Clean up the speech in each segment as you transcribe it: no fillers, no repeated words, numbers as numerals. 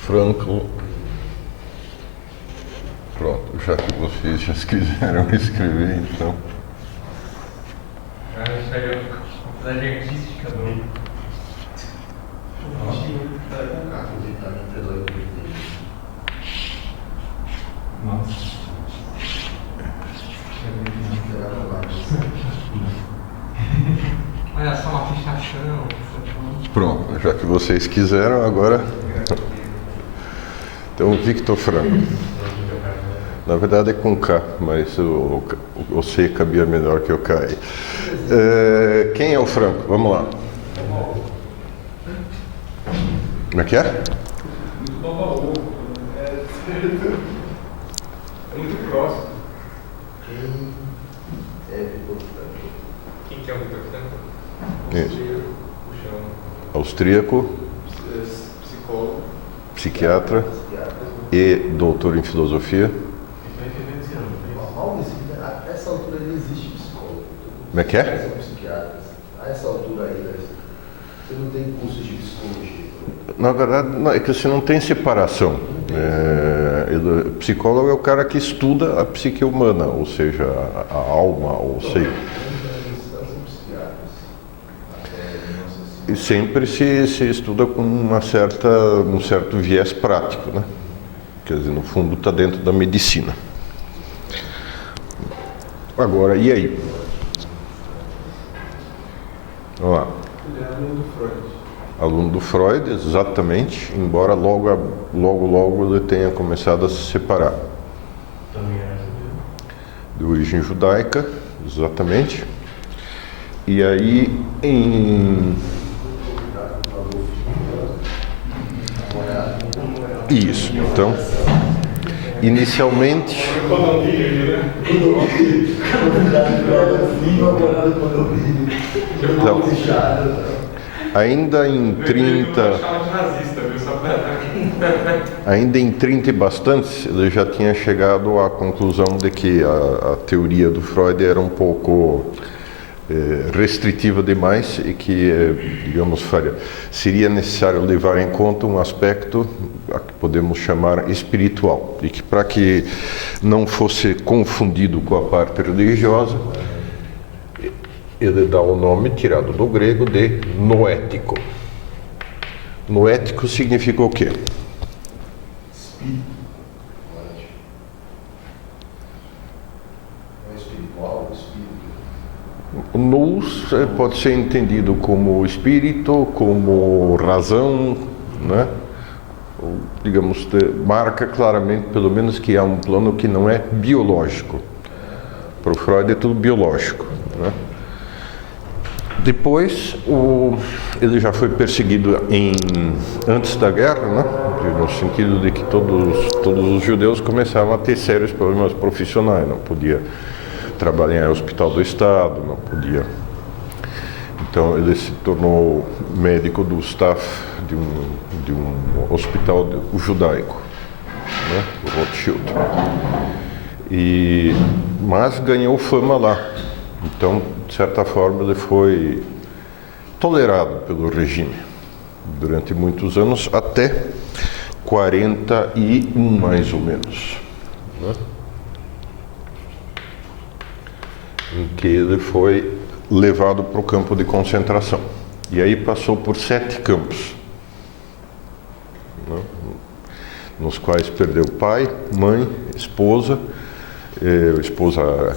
Frankl. Pronto, já que vocês já quiseram escrever, então. Isso aí é uma faculdade artística do. Nossa. Olha só, uma fichação. Pronto, já que vocês quiseram, agora. Então, Victor Frankl. Na verdade é com K, mas o C cabia melhor que o K. Quem é o Frankl? Vamos lá. Como é que é? É muito próximo. Quem que é o Victor Frankl? Isso. Puxão. Austríaco, Psicólogo. psiquiatra e doutor em filosofia. A essa altura ainda existe psicólogo. Como é que é? São psiquiatras. A essa altura ainda você não tem cursos de psicologia. Na verdade, não, é que você não tem separação. Psicólogo é o cara que estuda a psique humana, ou seja, a alma, ou seja. São psiquiatras. E sempre se estuda com um certo viés prático, né? Quer dizer, no fundo está dentro da medicina. Agora, e aí? Vamos lá. Ele é aluno do Freud. Aluno do Freud, exatamente, embora logo ele tenha começado a se separar. Também é De origem judaica, exatamente. E aí, em... Isso, então, inicialmente... Então, ainda em 30... Ainda em 30 e bastantes, ele já tinha chegado à conclusão de que a teoria do Freud era um pouco restritiva demais e que, digamos, seria necessário levar em conta um aspecto que podemos chamar espiritual e que, para que não fosse confundido com a parte religiosa, ele dá o nome tirado do grego de noético. Noético significa o quê? Espírito. Não é espiritual, é espírito. Nous pode ser entendido como espírito, como razão, né? Ou, digamos, marca claramente, pelo menos, que há um plano que não é biológico. Para o Freud é tudo biológico, né? Depois, ele já foi perseguido antes da guerra, né? No sentido de que todos os judeus começavam a ter sérios problemas profissionais, não podia trabalhar em hospital do Estado, não podia. Então ele se tornou médico do staff de um hospital judaico, né? O Rothschild. Mas ganhou fama lá. Então, de certa forma, ele foi tolerado pelo regime durante muitos anos, até 41 mais ou menos, né? Em que ele foi levado para o campo de concentração. E aí passou por 7 campos, né? Nos quais perdeu pai, mãe, esposa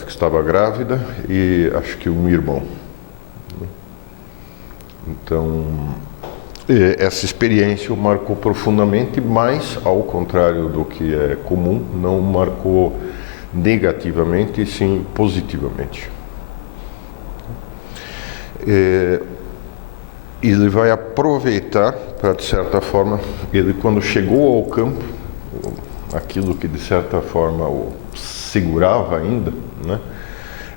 que estava grávida e acho que um irmão. Então, essa experiência o marcou profundamente, mas, ao contrário do que é comum, não o marcou negativamente, e sim positivamente. Ele vai aproveitar para, de certa forma, ele quando chegou ao campo, aquilo que de certa forma o segurava ainda, né,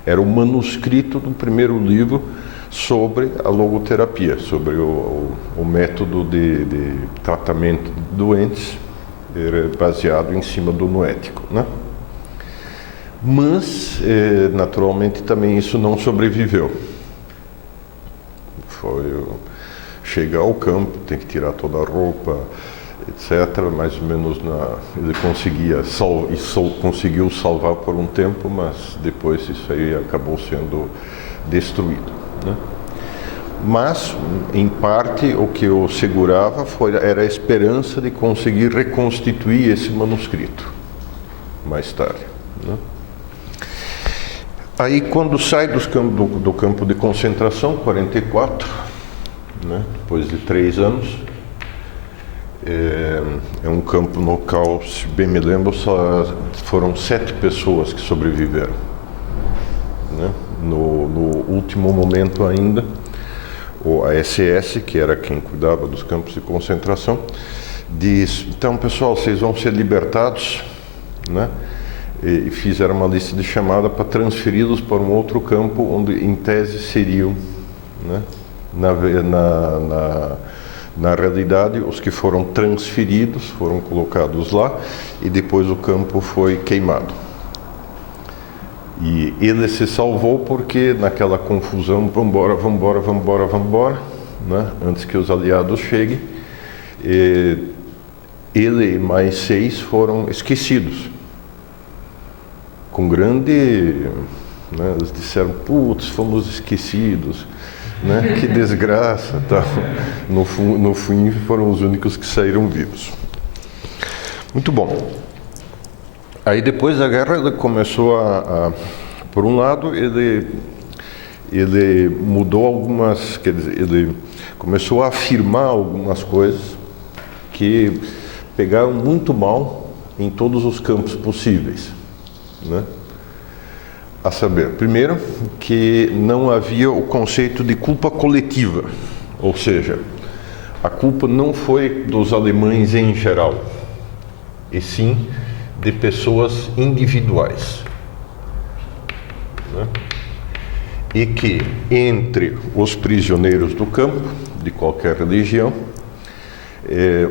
era o manuscrito do primeiro livro sobre a logoterapia, sobre o método de tratamento de doentes, baseado em cima do noético, né? Mas, naturalmente, também isso não sobreviveu. Chega ao campo, tem que tirar toda a roupa, etc. Mais ou menos ele conseguia conseguiu salvar por um tempo, mas depois isso aí acabou sendo destruído, né? Mas, em parte, o que o segurava era a esperança de conseguir reconstituir esse manuscrito mais tarde, né? Aí, quando sai do campo de concentração, 44, né, depois de 3 anos, é um campo no qual, se bem me lembro, só foram 7 pessoas que sobreviveram, né? No último momento ainda, a SS, que era quem cuidava dos campos de concentração, diz: então, pessoal, vocês vão ser libertados, né? E fizeram uma lista de chamada para transferi-los para um outro campo, onde em tese seriam, né, na realidade, os que foram transferidos foram colocados lá e depois o campo foi queimado. E ele se salvou porque naquela confusão, vambora, né, antes que os aliados cheguem, ele e mais 6 foram esquecidos. Com grande, né, eles disseram: putz, fomos esquecidos, né, que desgraça, tal. No fim foram os únicos que saíram vivos. Muito bom. Aí depois da guerra ele começou por um lado, ele mudou algumas, quer dizer, ele começou a afirmar algumas coisas que pegaram muito mal em todos os campos possíveis, né? A saber, primeiro, que não havia o conceito de culpa coletiva, ou seja, a culpa não foi dos alemães em geral, e sim de pessoas individuais, né? E que entre os prisioneiros do campo, de qualquer religião,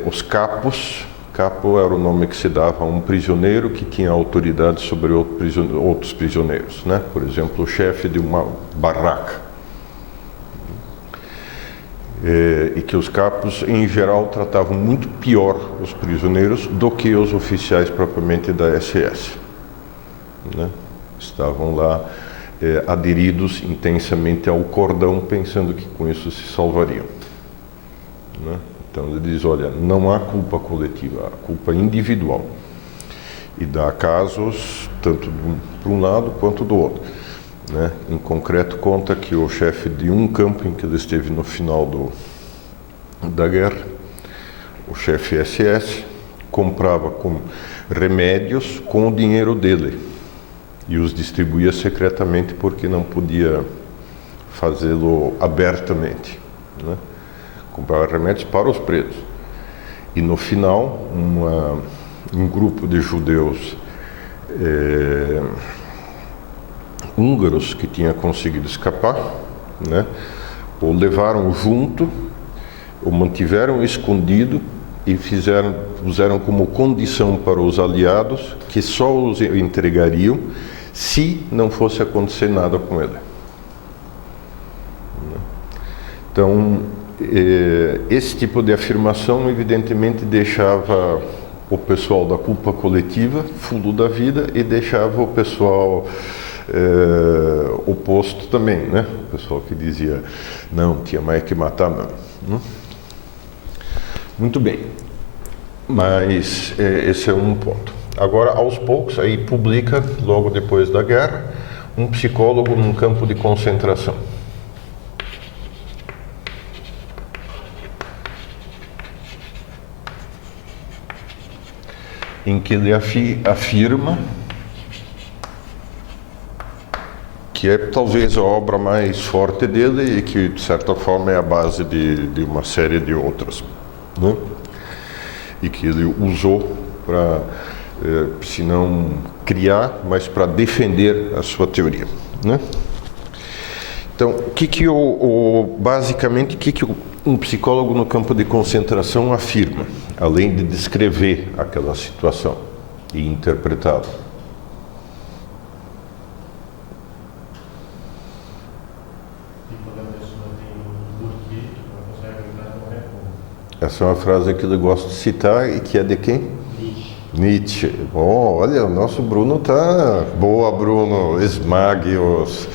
os capos, capo era o nome que se dava a um prisioneiro que tinha autoridade sobre outros prisioneiros, né? Por exemplo, o chefe de uma barraca. E que os capos, em geral, tratavam muito pior os prisioneiros do que os oficiais propriamente da SS, né? Estavam lá aderidos intensamente ao cordão, pensando que com isso se salvariam, né? Então ele diz: olha, não há culpa coletiva, há culpa individual. E dá casos tanto para um lado quanto do outro, né? Em concreto, conta que o chefe de um campo em que ele esteve no final da guerra, o chefe SS, comprava remédios com o dinheiro dele e os distribuía secretamente porque não podia fazê-lo abertamente, né? Comprava remédios para os presos. E no final, um grupo de judeus húngaros que tinha conseguido escapar, né, o levaram junto, o mantiveram escondido e puseram como condição para os aliados que só os entregariam se não fosse acontecer nada com ele. Então, esse tipo de afirmação evidentemente deixava o pessoal da culpa coletiva fulo da vida e deixava o pessoal oposto também, né? O pessoal que dizia: não, tinha mais que matar mesmo. Muito bem, mas esse é um ponto. Agora, aos poucos, aí publica, logo depois da guerra, um psicólogo num campo de concentração. Em que ele afirma que é talvez a obra mais forte dele e que, de certa forma, é a base de uma série de outras, né? E que ele usou para, se não criar, mas para defender a sua teoria, né? Então, basicamente, o que um psicólogo no campo de concentração afirma, além de descrever aquela situação e interpretá-la? Essa é uma frase que eu gosto de citar e que é de quem? Nietzsche. Oh, olha, o nosso Bruno tá... Boa, Bruno. Esmague os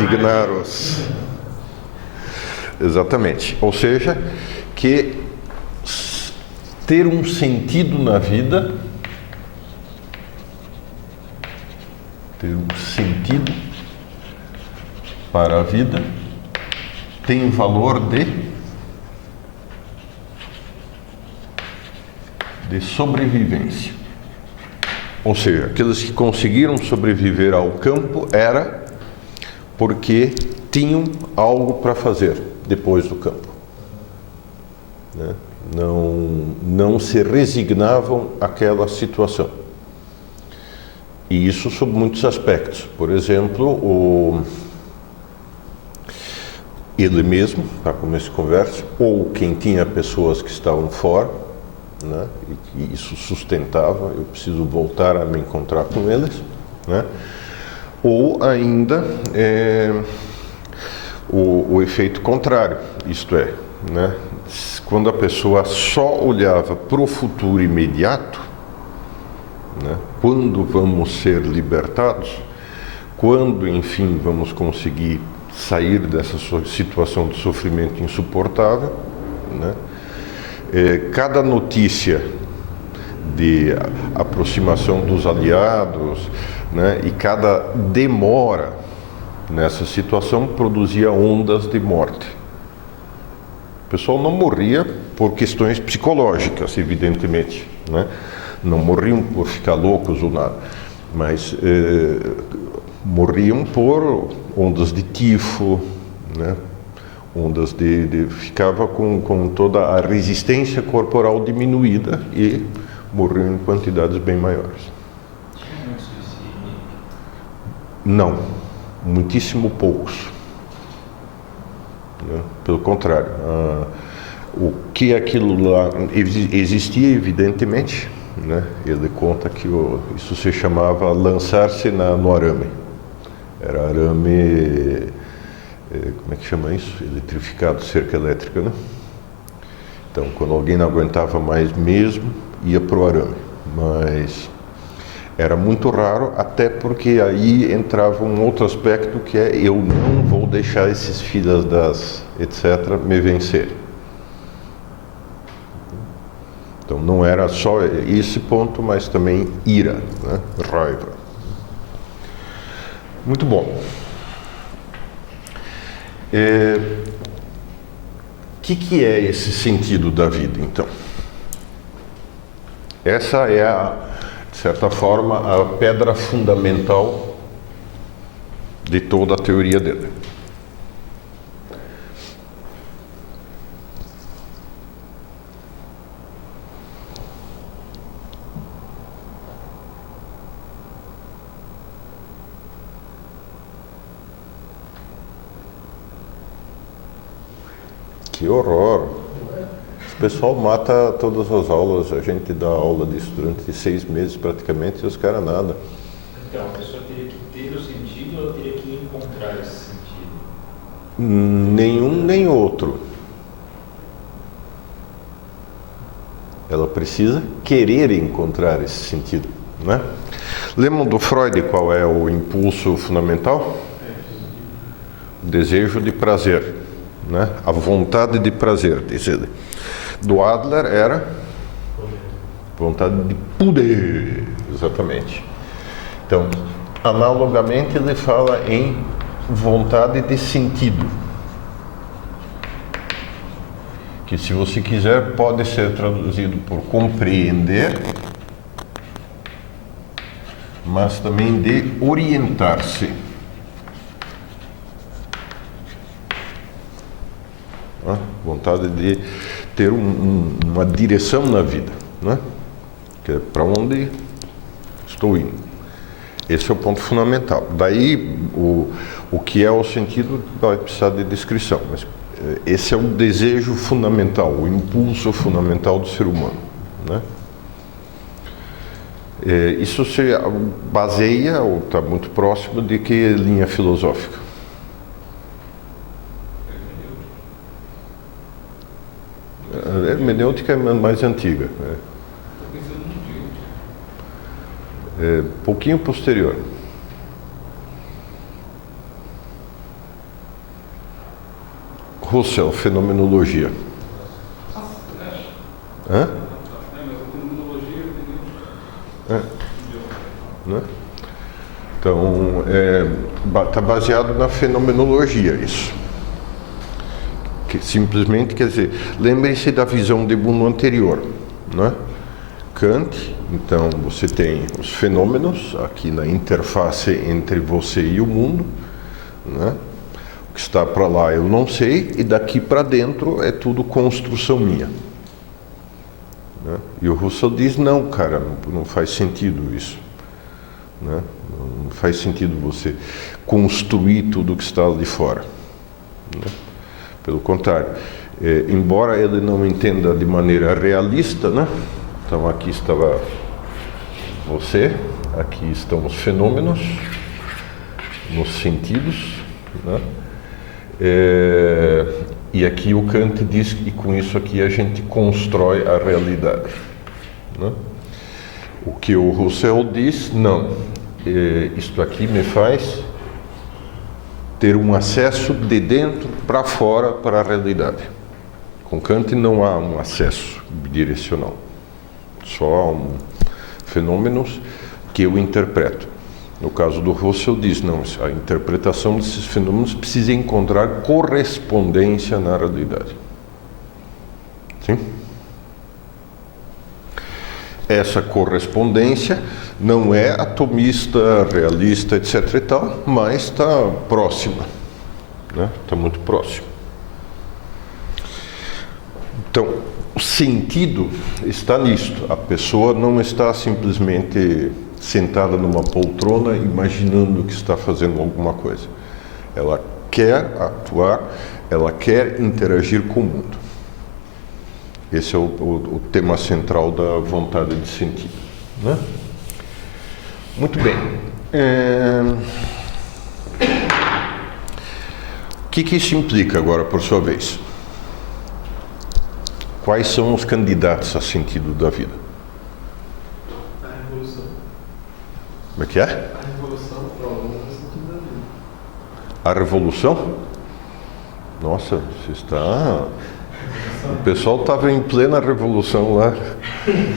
ignaros. Exatamente. Ou seja, que ter um sentido na vida, ter um sentido para a vida, tem valor de sobrevivência. Ou seja, aqueles que conseguiram sobreviver ao campo era porque tinham algo para fazer depois do campo, né? Não se resignavam àquela situação. E isso sob muitos aspectos. Por exemplo, ele mesmo, para começo de conversa, ou quem tinha pessoas que estavam fora, né? E isso sustentava, eu preciso voltar a me encontrar com eles, né? Ou ainda o efeito contrário, isto é, né? Quando a pessoa só olhava para o futuro imediato, né? Quando vamos ser libertados, quando, enfim, vamos conseguir sair dessa situação de sofrimento insuportável, né? Cada notícia de aproximação dos aliados, né? E cada demora nessa situação produzia ondas de morte. O pessoal não morria por questões psicológicas, evidentemente, né? Não morriam por ficar loucos ou nada, mas morriam por ondas de tifo, né? Ondas ficava com toda a resistência corporal diminuída e morriam em quantidades bem maiores. Tinha muito suicídio? Não, muitíssimo poucos. Né? Pelo contrário, o que aquilo lá existia, evidentemente, né? Ele conta que isso se chamava lançar-se no arame. Era arame, como é que chama isso? Eletrificado, cerca elétrica, né? Então, quando alguém não aguentava mais mesmo, ia para o arame. Mas era muito raro, até porque aí entrava um outro aspecto que é: eu não vou deixar esses filhos etc. me vencerem. Então não era só esse ponto, mas também ira, né? Raiva. Muito bom. O que é esse sentido da vida, então? Essa é, de certa forma, a pedra fundamental de toda a teoria dele. Que horror! O pessoal mata todas as aulas, a gente dá aula disso durante 6 meses praticamente e os caras nada. Então, a pessoa teria que ter o sentido ou ela teria que encontrar esse sentido? Nenhum nem outro. Ela precisa querer encontrar esse sentido, né? Lembram do Freud qual é o impulso fundamental? O desejo de prazer, né? A vontade de prazer, diz ele. Do Adler era vontade de poder, exatamente. Então, analogamente, ele fala em vontade de sentido, que, se você quiser, pode ser traduzido por compreender, mas também de orientar-se. Vontade de ter uma direção na vida, né? Que é para onde estou indo. Esse é o ponto fundamental. Daí, o que é o sentido vai precisar de descrição, mas esse é o desejo fundamental, o impulso fundamental do ser humano, né? Isso se baseia, ou está muito próximo, de que linha filosófica? A hermenêutica é mais antiga. Estou pensando no Dilt. É pouquinho posterior. Russell, fenomenologia. Hã? Mas a terminologia É. Né? Então, está baseado na fenomenologia isso. Que simplesmente quer dizer, lembre-se da visão de mundo anterior. Né? Kant, então você tem os fenômenos aqui na interface entre você e o mundo. Né? O que está para lá eu não sei, e daqui para dentro é tudo construção minha. Né? E o Russell diz, não, cara, não faz sentido isso. Né? Não faz sentido você construir tudo que está ali fora. Né? Pelo contrário, embora ele não entenda de maneira realista, né? Então aqui estava você, aqui estão os fenômenos, nos sentidos, né? E aqui o Kant diz que com isso aqui a gente constrói a realidade. Né? O que o Russell diz, não, isto aqui me faz ter um acesso de dentro para fora para a realidade. Com Kant não há um acesso bidirecional, só há fenômenos que eu interpreto. No caso do Russell diz, não, a interpretação desses fenômenos precisa encontrar correspondência na realidade. Sim? Essa correspondência não é atomista, realista, etc. e tal, mas está próxima, né? Está muito próximo. Então, o sentido está nisto. A pessoa não está simplesmente sentada numa poltrona imaginando que está fazendo alguma coisa. Ela quer atuar, ela quer interagir com o mundo. Esse é o tema central da vontade de sentido. Né? Muito bem. O que isso implica agora, por sua vez? Quais são os candidatos a sentido da vida? A revolução. Como é que é? A revolução prolonga o sentido da vida. A revolução? Nossa, você está... O pessoal estava em plena revolução lá.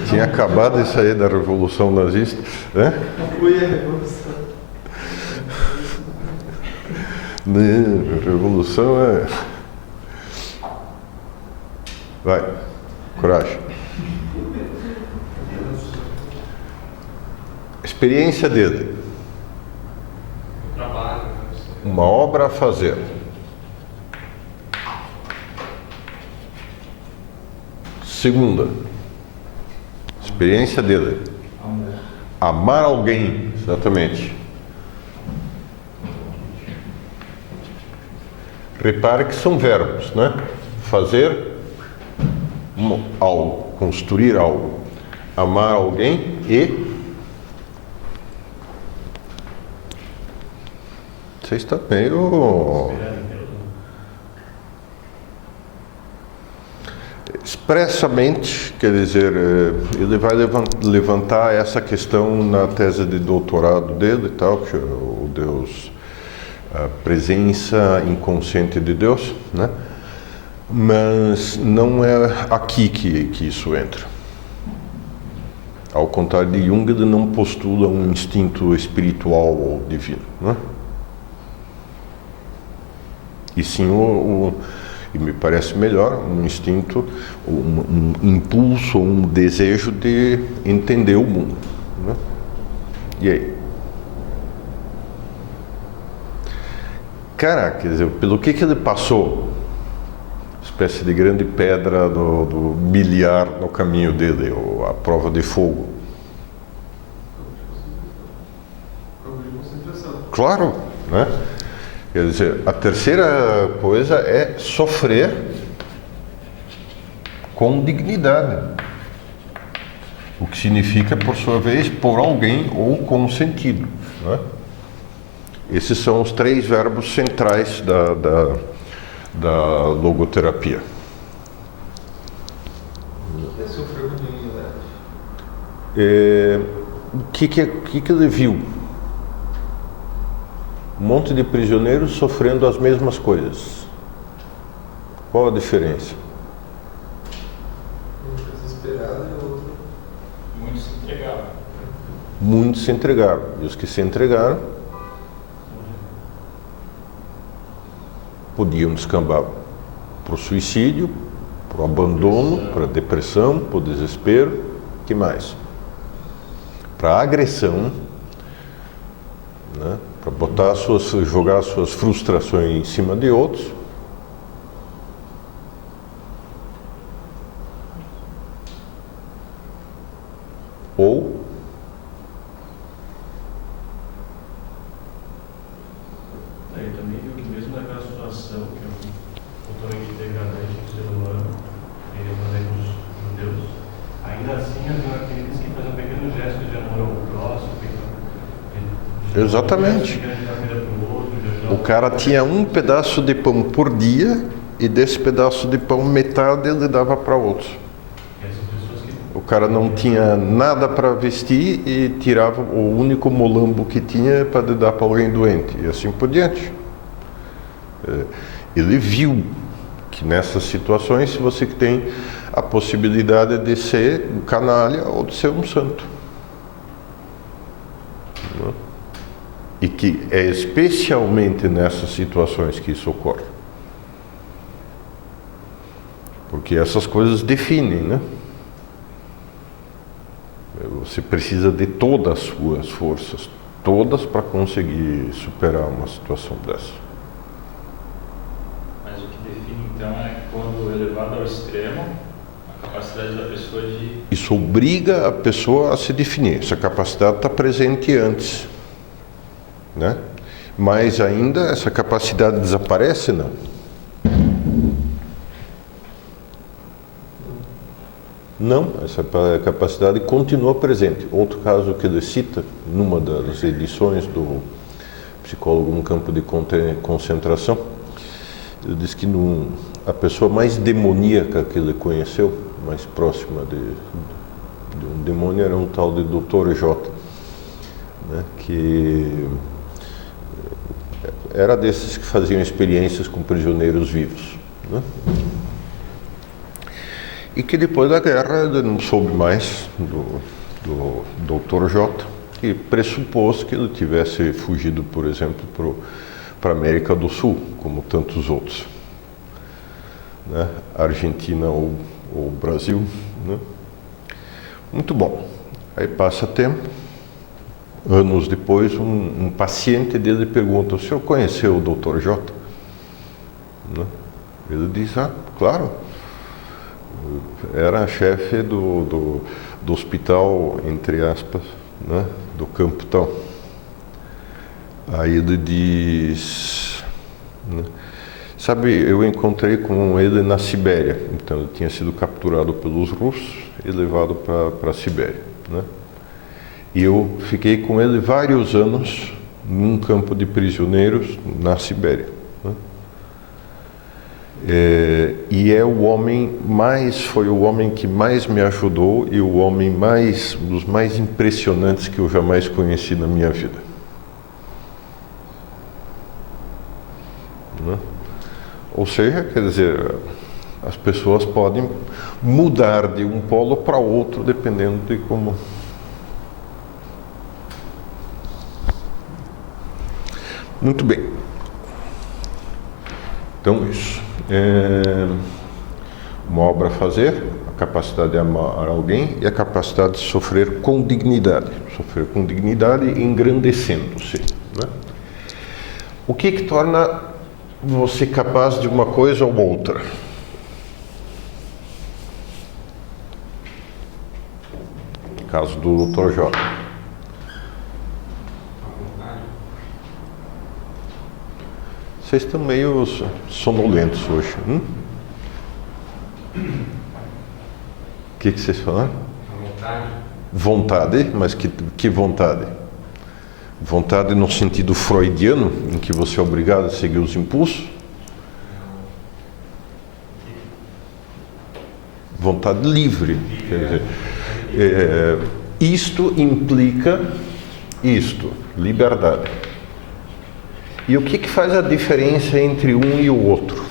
Tinha acabado de sair da revolução nazista. Né? Foi a revolução. Não, revolução é... Vai, coragem. Experiência dele. Trabalho. Uma obra a fazer. Segunda. Experiência dele. Amar alguém, exatamente. Repare que são verbos, né? Fazer algo, construir algo, amar alguém e... Você está meio... Expressamente, quer dizer, ele vai levantar essa questão na tese de doutorado dele e tal, que é o Deus, a presença inconsciente de Deus, né? Mas não é aqui que isso entra. Ao contrário de Jung, ele não postula um instinto espiritual ou divino, né? E sim e me parece melhor, um instinto, um impulso, um desejo de entender o mundo, né? E aí? Caraca, quer dizer, pelo que ele passou? Espécie de grande pedra do biliar no caminho dele, ou a prova de fogo. Campo de concentração. Claro, né? Quer dizer, a terceira coisa é sofrer com dignidade. O que significa, por sua vez, por alguém ou com sentido, né? Esses são os três verbos centrais da logoterapia. O que ele viu? Um monte de prisioneiros sofrendo as mesmas coisas. Qual a diferença? Um desesperado e o outro. Muitos se entregaram. Muitos se entregaram. E os que se entregaram podiam descambar para o suicídio, para o abandono, para a depressão, para o desespero, que mais? Para a agressão, né? Para jogar suas frustrações em cima de outros. Ou Eu também viu que mesmo naquela situação que é totalmente degradante do ser humano, mesmo com os judeus, ainda assim havia aqueles que faziam pequenos gestos de amor ao próximo, exatamente. O cara tinha um pedaço de pão por dia e desse pedaço de pão metade ele dava para outros. O cara não tinha nada para vestir e tirava o único molambo que tinha para dar para alguém doente e assim por diante. Ele viu que nessas situações você tem a possibilidade de ser um canalha ou de ser um santo. E que é especialmente nessas situações que isso ocorre. Porque essas coisas definem, né? Você precisa de todas as suas forças, todas para conseguir superar uma situação dessa. Mas o que define então é quando elevado ao extremo, a capacidade da pessoa de... Isso obriga a pessoa a se definir. Essa capacidade está presente antes, né? Mas ainda essa capacidade desaparece, não? Não, essa capacidade continua presente. Outro caso que ele cita, numa das edições do Psicólogo no Campo de Concentração, ele diz que a pessoa mais demoníaca que ele conheceu, mais próxima de um demônio, era um tal de Dr. J, né, que era desses que faziam experiências com prisioneiros vivos, né? E que depois da guerra ele não soube mais do Dr. J, que pressupôs que ele tivesse fugido, por exemplo, para a América do Sul, como tantos outros, né? Argentina ou Brasil, né? Muito bom. Aí passa tempo, anos depois, um paciente dele pergunta: o senhor conheceu o Dr. J? Né? Ele diz: claro. Era chefe do hospital, entre aspas, né, do campo tal. Aí ele diz, né, sabe, eu encontrei com ele na Sibéria. Então ele tinha sido capturado pelos russos e levado para a Sibéria, né? E eu fiquei com ele vários anos num campo de prisioneiros na Sibéria, né? Foi o homem que mais me ajudou e o homem um dos mais impressionantes que eu jamais conheci na minha vida, né? Ou seja, quer dizer, as pessoas podem mudar de um polo para outro dependendo de como. Muito bem. Então isso. Uma obra a fazer, a capacidade de amar alguém e a capacidade de sofrer com dignidade. Sofrer com dignidade engrandecendo-se, né? O que torna você capaz de uma coisa ou outra? Caso do Dr. J. Vocês estão meio sonolentos hoje. O que vocês falaram? Vontade. Vontade, mas que vontade? Vontade no sentido freudiano, em que você é obrigado a seguir os impulsos? Vontade livre. Quer dizer, Isto implica isto, liberdade. E o que faz a diferença entre um e o outro?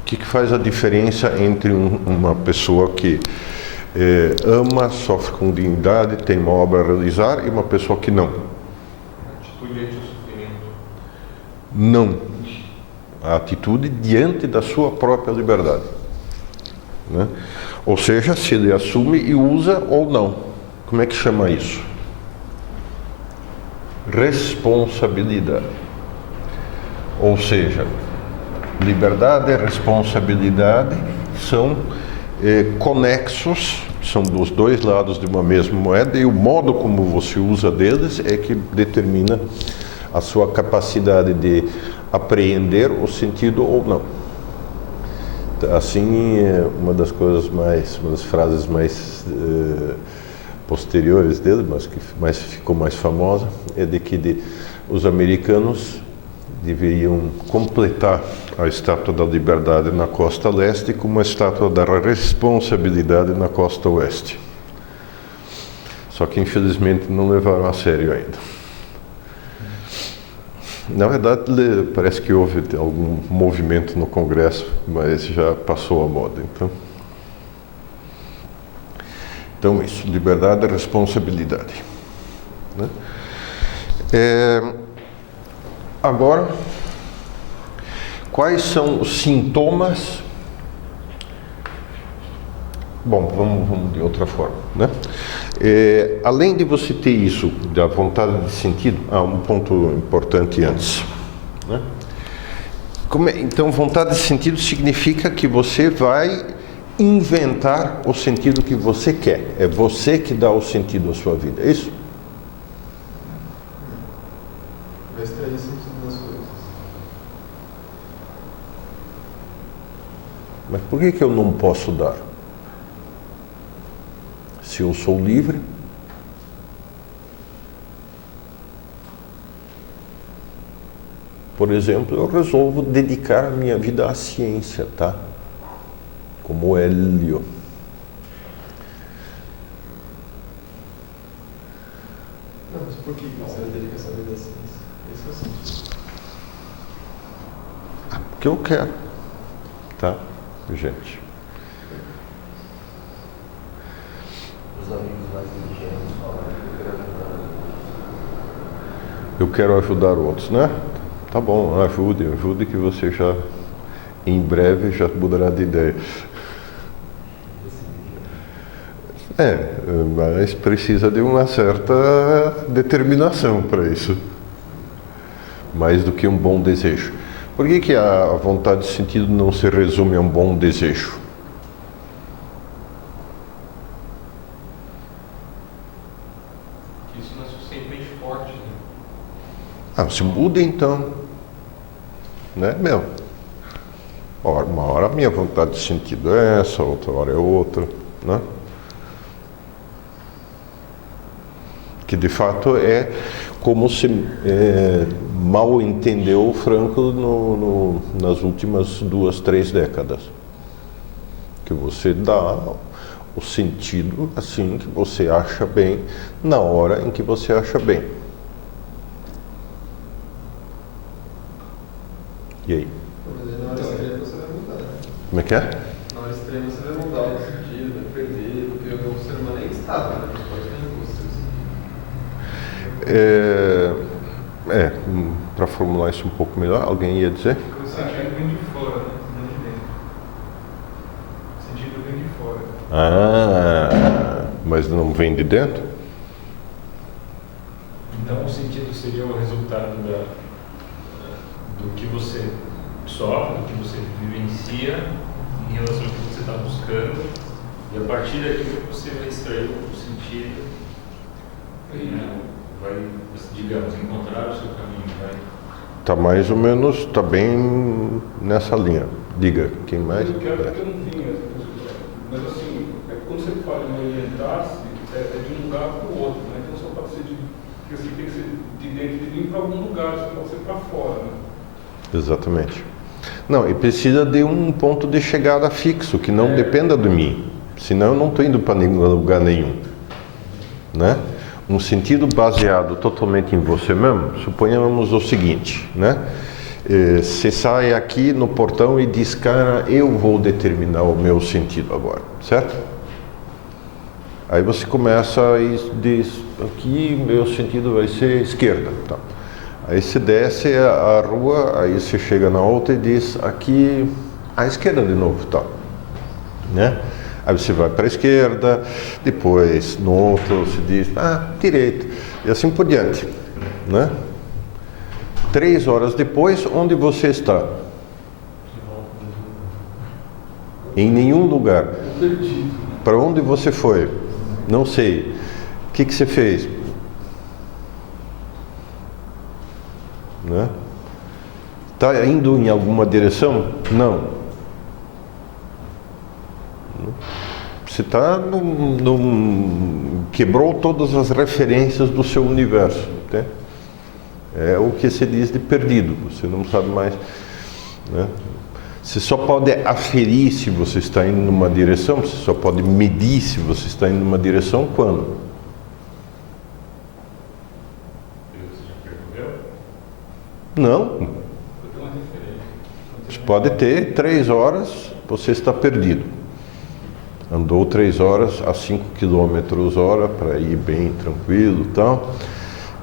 O que faz a diferença entre uma pessoa que ama, sofre com dignidade, tem uma obra a realizar, e uma pessoa que não? Atitude ante o sofrimento. Não. A atitude diante da sua própria liberdade. Né? Ou seja, se ele assume e usa ou não. Como é que chama isso? Responsabilidade. Ou seja, liberdade e responsabilidade são conexos, são dos dois lados de uma mesma moeda, e o modo como você usa deles é que determina a sua capacidade de apreender o sentido ou não. Assim, uma das frases mais posteriores dele, mas que ficou mais famosa, é de que os americanos deveriam completar a Estátua da Liberdade na costa leste com uma Estátua da Responsabilidade na costa oeste. Só que infelizmente não levaram a sério ainda. Na verdade, parece que houve algum movimento no Congresso, mas já passou a moda. Então isso, liberdade e responsabilidade. Né? Agora, quais são os sintomas? Bom, vamos de outra forma, né? Além de você ter isso, da vontade de sentido, um ponto importante antes, né? Então, vontade de sentido significa que você vai inventar o sentido que você quer. É você que dá o sentido à sua vida, é isso? Vai extrair sentido das coisas. Mas por que eu não posso dar? Se eu sou livre, por exemplo, eu resolvo dedicar a minha vida à ciência, tá? Como Hélio. Não, mas por que você dedica essa vida à ciência? Esse é o sentido. Porque eu quero, tá, gente? Os amigos mais ingênuos falaram que Eu quero ajudar outros, né? Tá bom, ajude que você já, em breve, já mudará de ideia. Mas precisa de uma certa determinação para isso. Mais do que um bom desejo. Por que a vontade de sentido não se resume a um bom desejo? Isso não é suficientemente forte, né? Se muda então. Né, meu? Uma hora a minha vontade de sentido é essa, outra hora é outra, né? Que de fato é como se mal entendeu o Frankl nas últimas 2, 3 décadas. Que você dá o sentido assim que você acha bem, na hora em que você acha bem. E aí? Mas aí na hora extrema você vai mudar, né? Como é que é? Na hora extrema você vai mudar o sentido, vai perder, porque o ser humano é instável, né? Não pode ter Para formular isso um pouco melhor, alguém ia dizer? O sentido vem de fora, né? Não de dentro. O sentido vem de fora. Mas não vem de dentro? Então o sentido seria o resultado do que você sofre, do que você vivencia em relação ao que você está buscando, e a partir daquilo você vai extrair o sentido, né? Vai, digamos, encontrar o seu caminho, vai. Tá mais ou menos, tá bem nessa linha. Diga, quem mais? Eu quero que eu não vinha, mas assim, quando você fala em orientar-se, é de um lugar para o outro, né? Então só pode ser porque assim, tem que ser de dentro de mim para algum lugar, só pode ser para fora, né? Exatamente. Não, e precisa de um ponto de chegada fixo, que não dependa de mim. Senão eu não estou indo para nenhum lugar nenhum. né? Um sentido baseado totalmente em você mesmo. Suponhamos o seguinte, né? Você sai aqui no portão e diz, cara, eu vou determinar o meu sentido agora, certo? Aí você começa e diz, aqui meu sentido vai ser esquerda, tá? Aí você desce a rua, aí você chega na outra e diz, aqui à esquerda de novo, tá? Né? Aí você vai para a esquerda, depois no outro você diz, direita, e assim por diante, né? 3 horas depois, onde você está? Em nenhum lugar. Para onde você foi? Não sei. O que você fez? Né? Está indo em alguma direção? Não. Você está quebrou todas as referências do seu universo. Né? É o que se diz de perdido. Você não sabe mais. Né? Você só pode aferir se você está indo numa direção, você só pode medir se você está indo numa direção quando? Não. Você pode ter 3 horas, você está perdido. Andou 3 horas a 5 km hora para ir bem tranquilo e tal.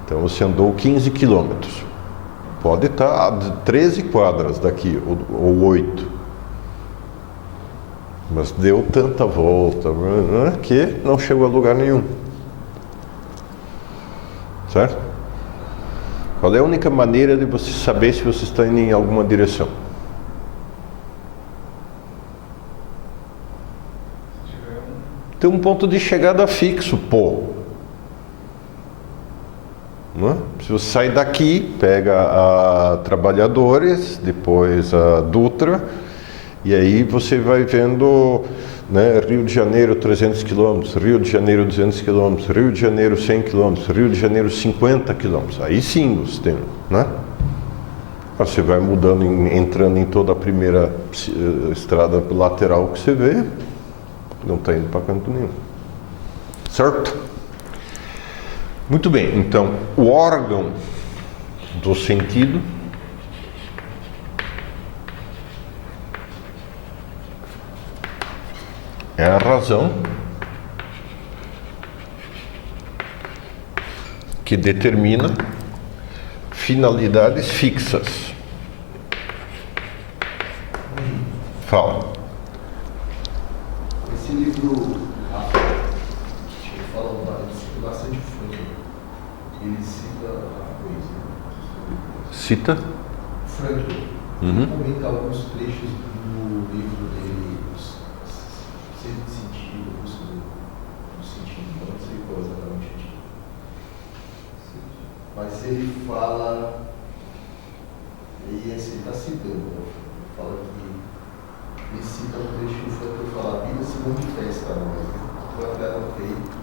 Então você andou 15 km. Pode estar a 13 quadras daqui, ou 8. Mas deu tanta volta que não chegou a lugar nenhum. Certo? Qual é a única maneira de você saber se você está indo em alguma direção? Tem um ponto de chegada fixo, pô. Se você sair daqui, pega a Trabalhadores, depois a Dutra, e aí você vai vendo, né, Rio de Janeiro 300 km, Rio de Janeiro 200 km, Rio de Janeiro 100 km, Rio de Janeiro 50 km. Aí sim você tem, né? Você vai mudando, entrando em toda a primeira estrada lateral que você vê, não está indo para canto nenhum. Certo? Muito bem, então, o órgão do sentido é a razão que determina finalidades fixas. Fala. Esse livro fala bastante Freud. Ele cita a coisa. Cita? Freud. Uhum. Comenta alguns trechos do livro dele, Sede de Sentido, Busca do Sentido, não sei qual exatamente o título. Mas ele fala, e esse ele está citando, né? Fala que ele cita um trecho do Freud que fala: a vida se manifesta, não é?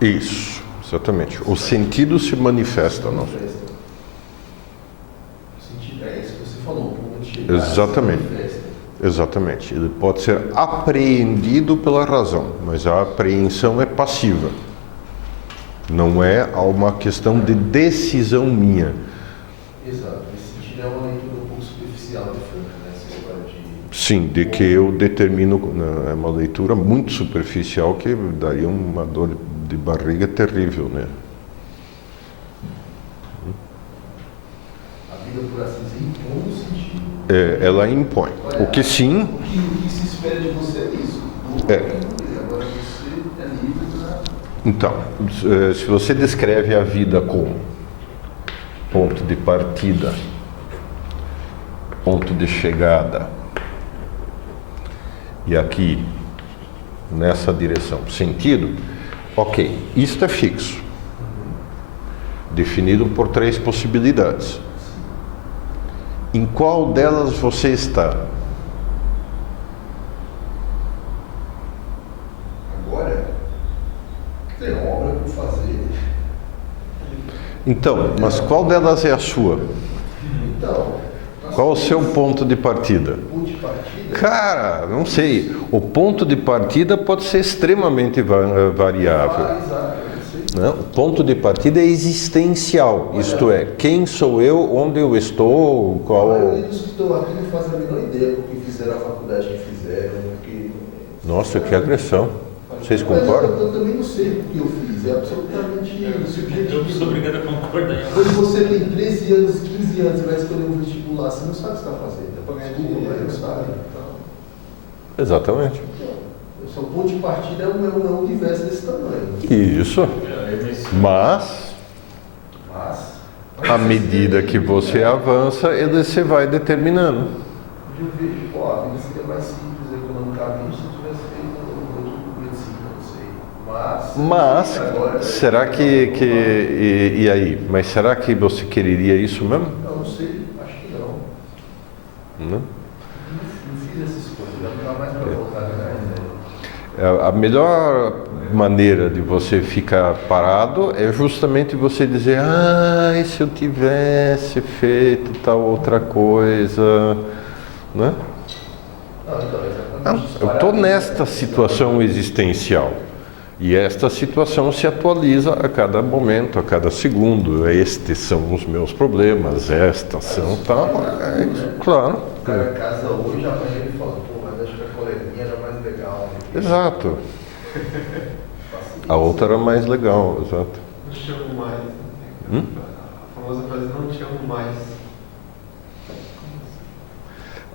Isso, exatamente. O sentido se manifesta, não? O sentido é isso que você falou, o ponto de chegar. Exatamente. Se manifesta. Exatamente. Ele pode ser apreendido pela razão, mas a apreensão é passiva. Não é uma questão de decisão minha. Exato. Esse sentido é uma leitura um pouco superficial de Freud, né? Essa história de... Sim, de que eu determino, é uma leitura muito superficial que daria uma dor de barriga terrível, né? A vida, por assim dizer, impõe o sentido. Ela impõe. O que sim... O que se espera de você é isso. Agora você é livre para... Então, se você descreve a vida como ponto de partida, ponto de chegada, e aqui, nessa direção, sentido, ok, isto é fixo, definido por 3 possibilidades. Em qual delas você está? Agora, tem obra para fazer. Então, mas qual delas é a sua? Então, Qual o seu ponto de partida? ponto de partida, Cara, não sei. O ponto de partida pode ser extremamente variável. exato. Né? O ponto de partida é existencial, isto é, quem sou eu, onde eu estou, qual... A maioria dos que estão aqui não fazem a menor ideia porque fizeram a faculdade que fizeram, porque... Nossa, que agressão. Vocês Mas concordam? eu também não sei o que eu fiz, é absolutamente Eu subjetivo. sou obrigado a concordar. Quando você tem 13 anos, 15 anos e vai escolher um vestibular, você não sabe o que você está fazendo. Desculpa, mas não sabe. Exatamente. O seu ponto de partida é um universo desse tamanho. Isso. Mas, à medida que você avança, você vai determinando. Eu vejo, pô, a vida seria mais simples economicamente se eu tivesse feito medicina, não sei. Mas, agora, será que e aí? Mas será que você quereria isso mesmo? Não sei, acho que não. Não? Não fiz essa escolha, não dá mais para voltar atrás, né? A melhor maneira de você ficar parado é justamente você dizer: e se eu tivesse feito tal outra coisa, né? Eu estou nesta situação existencial e esta situação se atualiza a cada momento, a cada segundo. Estes são os meus problemas, estas são tal. Claro. O cara casa hoje, amanhã ele fala, pô, mas acho que a coleguinha era mais legal. Exato. A outra era mais legal, exato. Não te amo mais. A famosa frase, não te amo mais.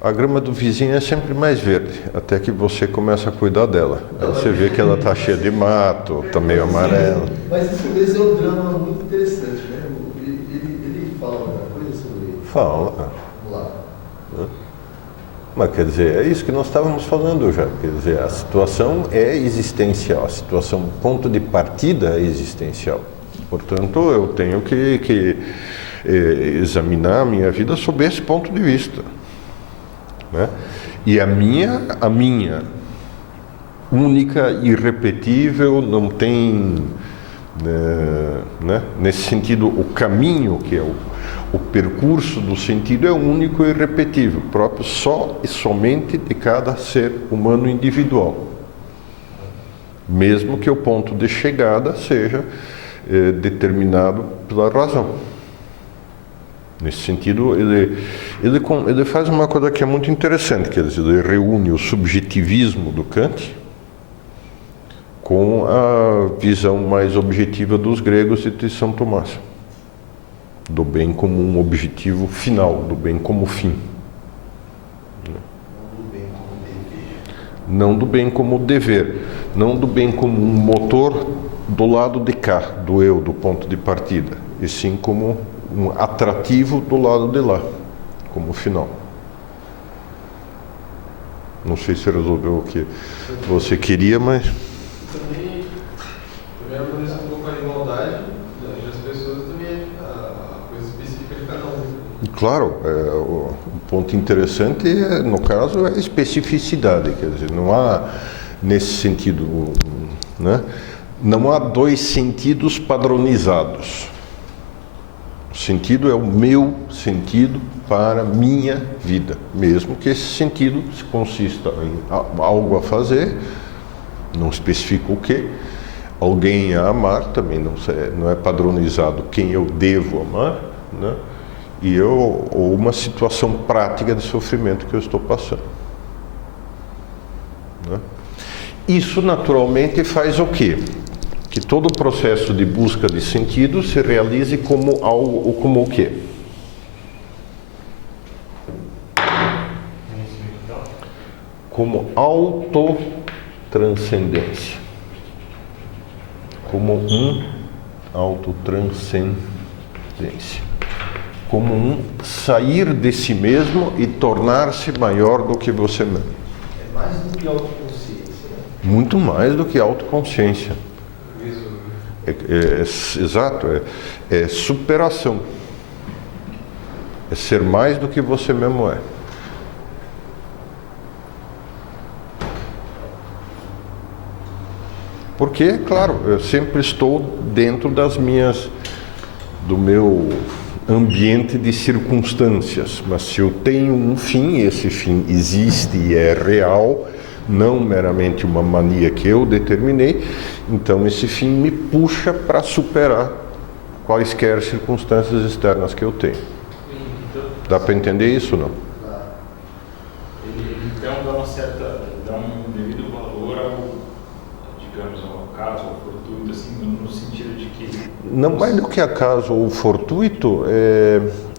A grama do vizinho é sempre mais verde, até que você começa a cuidar dela. Aí você vê que ela está cheia de mato, está meio amarela. Mas esse é um drama muito interessante, né? Ele fala alguma coisa sobre ele. Fala. Vamos lá. Mas quer dizer, é isso que nós estávamos falando já. Quer dizer, a situação é existencial, a situação, o ponto de partida é existencial. Portanto, eu tenho que examinar a minha vida sob esse ponto de vista. Né? E a minha única, irrepetível, não tem, né? Nesse sentido, o caminho, que é o percurso do sentido, é único e irrepetível, próprio só e somente de cada ser humano individual. Mesmo que o ponto de chegada seja determinado pela razão. Nesse sentido, ele faz uma coisa que é muito interessante, quer dizer, ele reúne o subjetivismo do Kant com a visão mais objetiva dos gregos e de São Tomás, do bem como um objetivo final, do bem como fim. Não do bem como dever, não do bem como um motor do lado de cá, do eu, do ponto de partida, e sim como um atrativo do lado de lá, como final. Não sei se resolveu o que você queria, mas... Também acontece um pouco a igualdade das pessoas, também a coisa específica de cada um. Claro, o ponto interessante, no caso, é a especificidade, quer dizer, não há, nesse sentido, né, não há dois sentidos padronizados. O sentido é o meu sentido para minha vida, mesmo que esse sentido se consista em algo a fazer, não especifica o que, alguém a amar, também não é padronizado quem eu devo amar, né? Ou uma situação prática de sofrimento que eu estou passando. Né? Isso naturalmente faz o quê? Que todo o processo de busca de sentido se realize como algo, como o quê? Como autotranscendência. Como autotranscendência. Como sair de si mesmo e tornar-se maior do que você mesmo. É mais do que autoconsciência, né? Muito mais do que autoconsciência. Exato, é superação. É ser mais do que você mesmo é. Porque, claro, eu sempre estou dentro do meu ambiente de circunstâncias, mas se eu tenho um fim, esse fim existe e é real, não meramente uma mania que eu determinei, então esse fim me puxa para superar quaisquer circunstâncias externas que eu tenho. Dá para entender isso ou não? Ele então dá um devido valor ao, digamos, ao acaso, ao fortuito, assim, no sentido de que... Não mais do que acaso ou fortuito,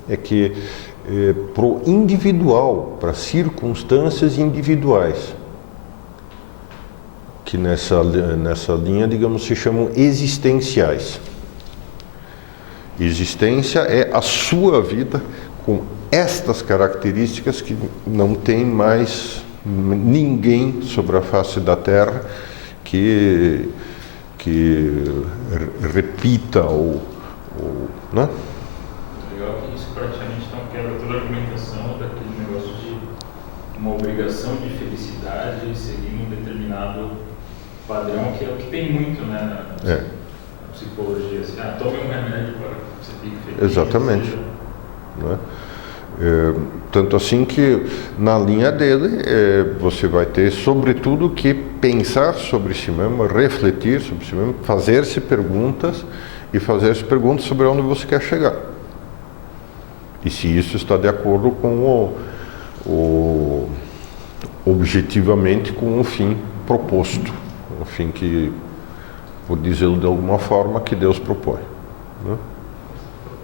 é que para o individual, para circunstâncias individuais, que nessa linha, digamos, se chamam existenciais. Existência é a sua vida com estas características que não tem mais ninguém sobre a face da Terra que repita né? Legal que isso praticamente não quebra toda a argumentação daquele negócio de uma obrigação de felicidade e seguir um determinado padrão, que é o que tem muito, né, na psicologia. Assim, tome um remédio para que você fique feliz. Exatamente. Né? Tanto assim que na linha dele você vai ter sobretudo que pensar sobre si mesmo, refletir sobre si mesmo, fazer-se perguntas e fazer-se perguntas sobre onde você quer chegar e se isso está de acordo com objetivamente com o fim proposto, o fim que, por dizê-lo de alguma forma, que Deus propõe, né?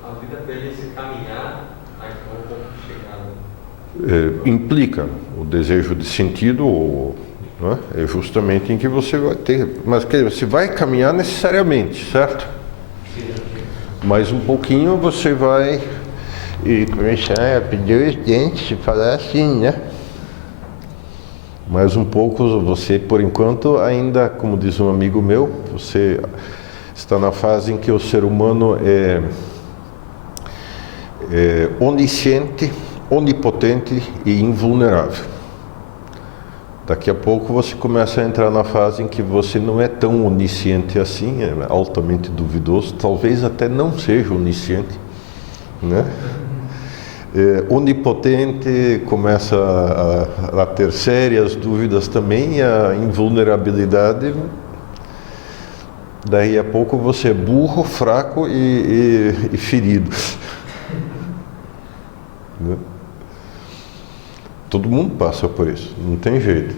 A vida para ele se caminhar, aí um pouco de chegada. Implica o desejo de sentido, né? É justamente em que você vai ter, mas que você vai caminhar necessariamente, certo? Mais um pouquinho você vai começar a pedir os dentes e falar assim, né? Mais um pouco você, por enquanto, ainda, como diz um amigo meu, você está na fase em que o ser humano é onisciente, onipotente e invulnerável. Daqui a pouco você começa a entrar na fase em que você não é tão onisciente assim, é altamente duvidoso, talvez até não seja onisciente, né? Onipotente, começa a ter sérias dúvidas também, e a invulnerabilidade. Daí a pouco você é burro, fraco e ferido. Né? Todo mundo passa por isso, não tem jeito.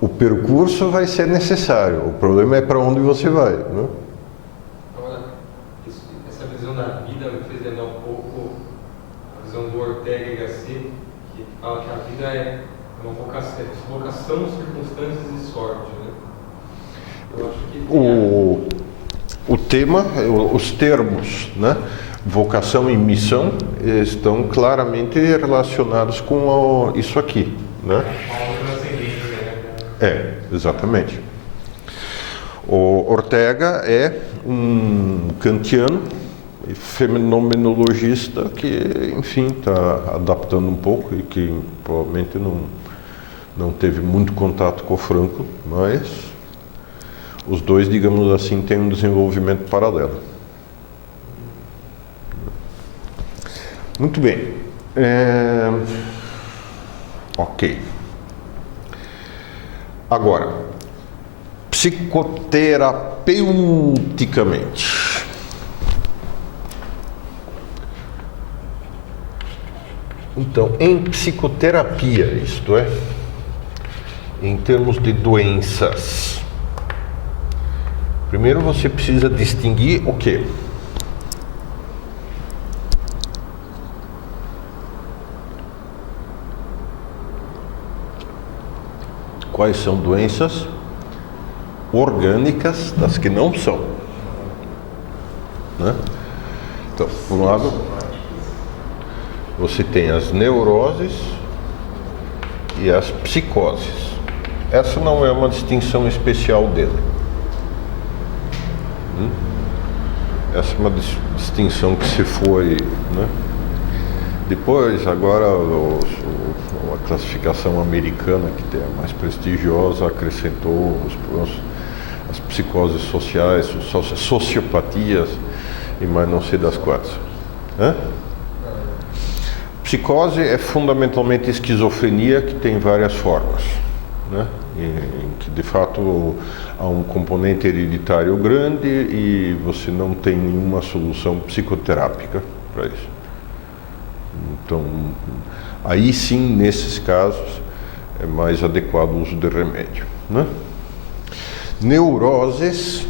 O percurso vai ser necessário, o problema é para onde você vai. Né? Agora, essa visão da vida me fez lembrar um pouco a visão do Ortega y Gasset, que fala que a vida é uma vocação, circunstâncias e sorte. Né? Eu acho que o tema, os termos, né? Vocação e missão estão claramente relacionados com isso aqui, né? Exatamente. O Ortega é um kantiano e fenomenologista que, enfim, está adaptando um pouco e que provavelmente não teve muito contato com o Franco, mas os dois, digamos assim, têm um desenvolvimento paralelo. Muito bem. Ok. Agora, psicoterapeuticamente. Então, em psicoterapia, isto é, em termos de doenças, primeiro você precisa distinguir o quê? Quais são doenças orgânicas das que não são, né? Então, por um lado, você tem as neuroses e as psicoses. Essa não é uma distinção especial dele. Essa é uma distinção que se foi, né? Depois, agora, a classificação americana, que é a mais prestigiosa, acrescentou as psicoses sociais, sociopatias e mais não sei das quantas. Psicose é fundamentalmente esquizofrenia, que tem várias formas. né? Em que de fato há um componente hereditário grande e você não tem nenhuma solução psicoterápica para isso. Então, aí sim, nesses casos, é mais adequado o uso de remédio, né? Neuroses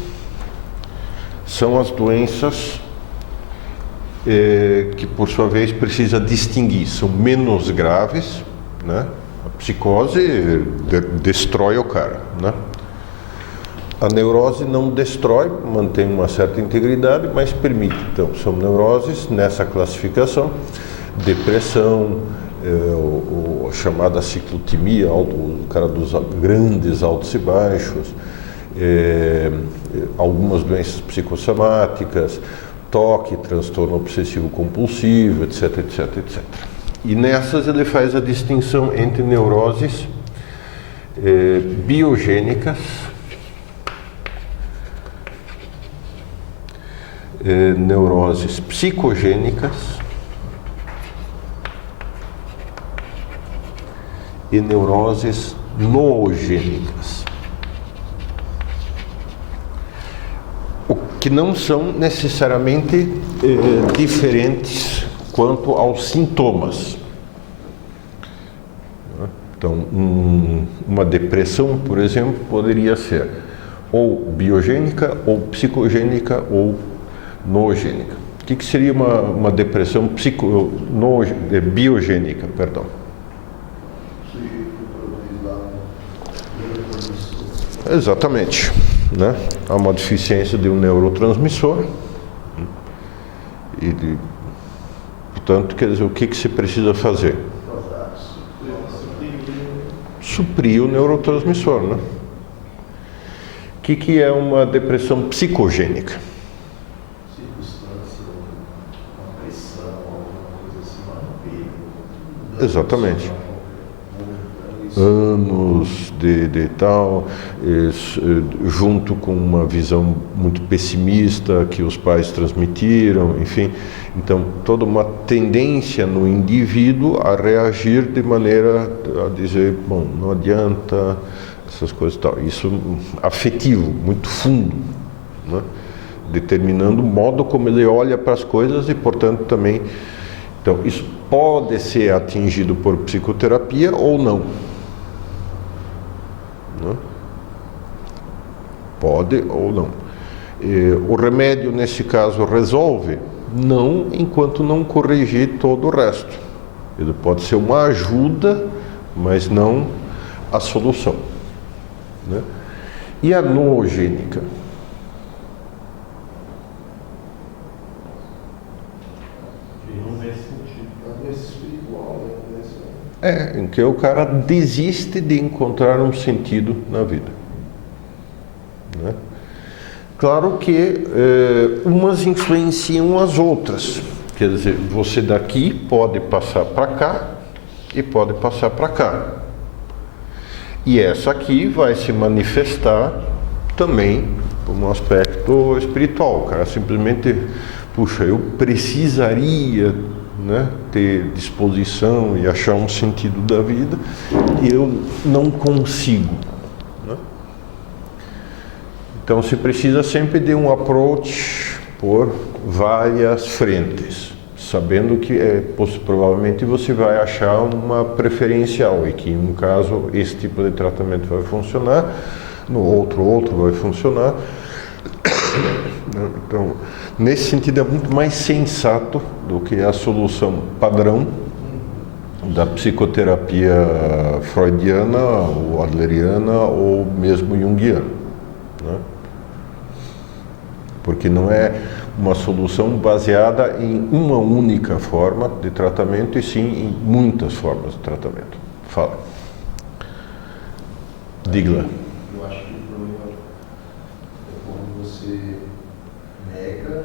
são as doenças que, por sua vez, precisa distinguir. São menos graves, né? A psicose destrói o cara, né? A neurose não destrói, mantém uma certa integridade, mas permite. Então, são neuroses nessa classificação: depressão, a chamada ciclotimia, o cara dos grandes altos e baixos, algumas doenças psicossomáticas, toque, transtorno obsessivo compulsivo, etc, etc, etc. E nessas ele faz a distinção entre neuroses biogênicas, neuroses psicogênicas e neuroses noogênicas, o que não são necessariamente diferentes quanto aos sintomas. Então, uma depressão, por exemplo, poderia ser ou biogênica, ou psicogênica, ou noogênica. O que seria uma depressão biogênica, perdão? Exatamente, né? Há uma deficiência de um neurotransmissor e, portanto, quer dizer, o que se precisa fazer? Suprir o neurotransmissor, né? O que é uma depressão psicogênica? Exatamente. Anos de tal, junto com uma visão muito pessimista que os pais transmitiram, enfim. Então, toda uma tendência no indivíduo a reagir de maneira a dizer, bom, não adianta, essas coisas e tal. Isso afetivo, muito fundo, né? Determinando o modo como ele olha para as coisas e, portanto, também... Então, isso pode ser atingido por psicoterapia ou não. Pode ou não. O remédio, nesse caso, resolve? Não, enquanto não corrigir todo o resto. Ele pode ser uma ajuda, mas não a solução, né? E a noogênica? Em que o cara desiste de encontrar um sentido na vida, né? Claro que umas influenciam as outras. Quer dizer, você daqui pode passar para cá e pode passar para cá. E essa aqui vai se manifestar também por um aspecto espiritual. O cara simplesmente, puxa, eu precisaria, né, ter disposição e achar um sentido da vida e eu não consigo, né? Então se precisa sempre de um approach por várias frentes, sabendo que provavelmente você vai achar uma preferencial e que em um caso esse tipo de tratamento vai funcionar, no outro vai funcionar. Então, nesse sentido, é muito mais sensato do que a solução padrão da psicoterapia freudiana, ou adleriana, ou mesmo junguiana, né? Porque não é uma solução baseada em uma única forma de tratamento, e sim em muitas formas de tratamento. Fala. Digla. Eu acho que o problema é quando você nega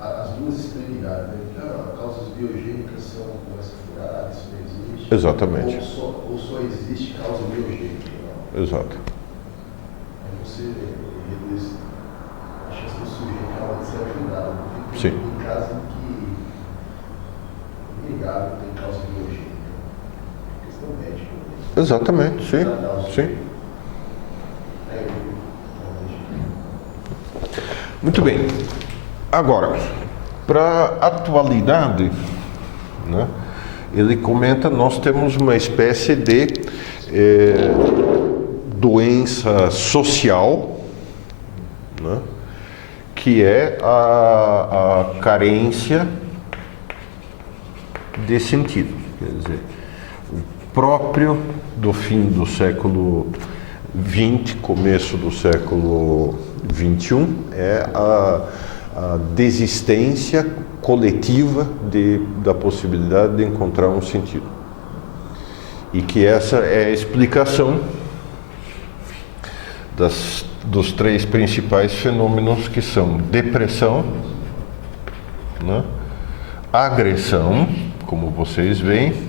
as duas extremidades, né? Então, causas biogênicas são conversa furada, isso não existe. Exatamente. Ou só existe causa biogênica. Não. Exato. Aí você reduz a chance do sujeito realmente ser ajudado. Porque Sim. Em caso em que inegável tem causa biogênica. A questão Exatamente, sim, sim. Muito bem. Agora, para a atualidade, né, ele comenta, nós temos uma espécie de doença social, né, que é a carência de sentido. Quer dizer, o próprio do fim do século XX, começo do século XXI, é a desistência coletiva da possibilidade de encontrar um sentido. E que essa é a explicação dos três principais fenômenos, que são depressão, né, agressão, como vocês veem,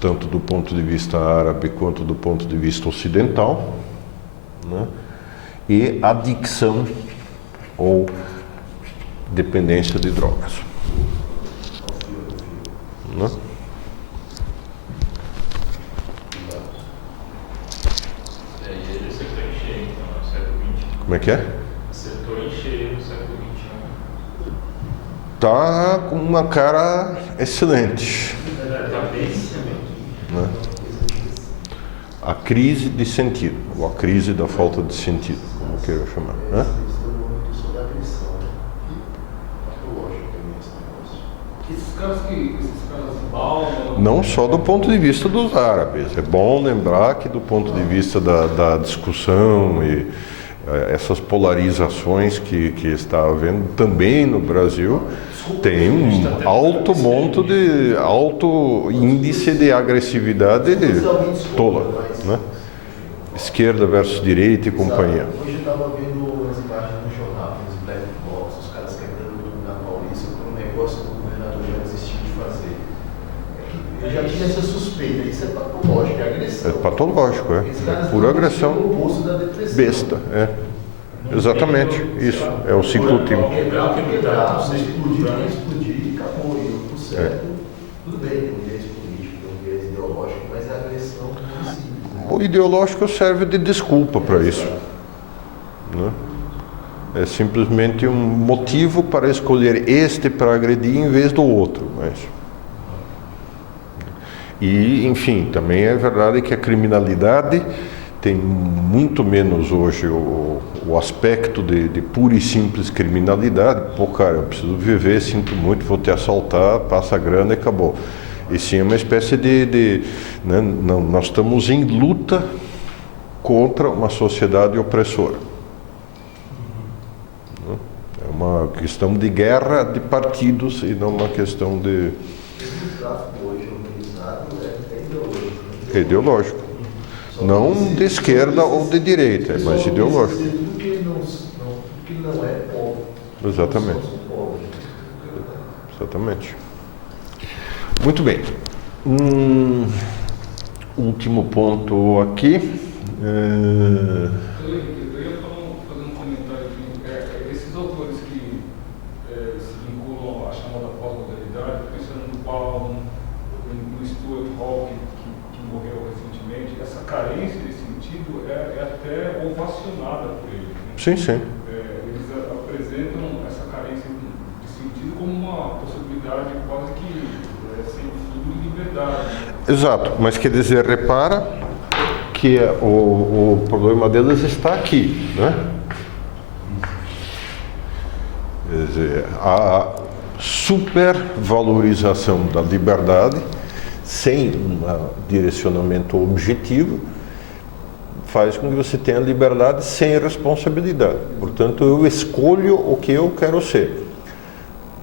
tanto do ponto de vista árabe quanto do ponto de vista ocidental, né, e adicção ou dependência de drogas. Né? Ele acertou em cheio, então, no século XXI. Como é que é? Acertou em cheio no século XXI. Tá com uma cara excelente. Está bem excelente. Né? A crise de sentido, ou a crise da falta de sentido, como queira chamar. Né? Esses caras falam... Não só do ponto de vista dos árabes. É bom lembrar que do ponto de vista da discussão e essas polarizações que está havendo também no Brasil, tem um alto índice de agressividade tola, né? Esquerda versus direita e companhia. Hoje eu estava vendo as imagens no jornal, os black box, os caras quebrando tudo na Paulista por um negócio que o governador já desistiu de fazer. Eu já tinha essa suspeita, isso é patológico, é agressão. É patológico, é. É pura agressão. O oposto da depressão. Besta, é. Exatamente, isso. É o ciclotímico. Quebrar, explodir, tem que explodir e acabou. E o certo, tudo bem, tem um viés político, tem um viés ideológico, mas a agressão não é simples. O ideológico serve de desculpa para isso. Né? É simplesmente um motivo para escolher este para agredir em vez do outro. Mas... E, enfim, também é verdade que a criminalidade tem muito menos hoje o aspecto de pura e simples criminalidade. Pô, cara, eu preciso viver, sinto muito, vou te assaltar, passa a grana e acabou. E sim, é uma espécie né, nós estamos em luta contra uma sociedade opressora. É uma questão de guerra de partidos e não uma questão de... O tráfico hoje organizado é ideológico. É ideológico. Não de esquerda ou de direita, mas ideológico. Tudo que não é pobre. Exatamente. Exatamente. Muito bem. Último ponto aqui. Eu ia fazer um comentário aqui. Esses autores que se vinculam à chamada pós-modernidade, pensando no Bauman, no Stuart Hall, que morreu recentemente, essa carência de sentido é até ovacionada por eles. Né? Sim, sim. Eles apresentam essa carência de sentido como uma possibilidade quase que sem fim de liberdade. Exato, mas quer dizer, repara que o problema deles está aqui, né? Quer dizer, a supervalorização da liberdade sem um direcionamento objetivo faz com que você tenha liberdade sem responsabilidade. Portanto, eu escolho o que eu quero ser,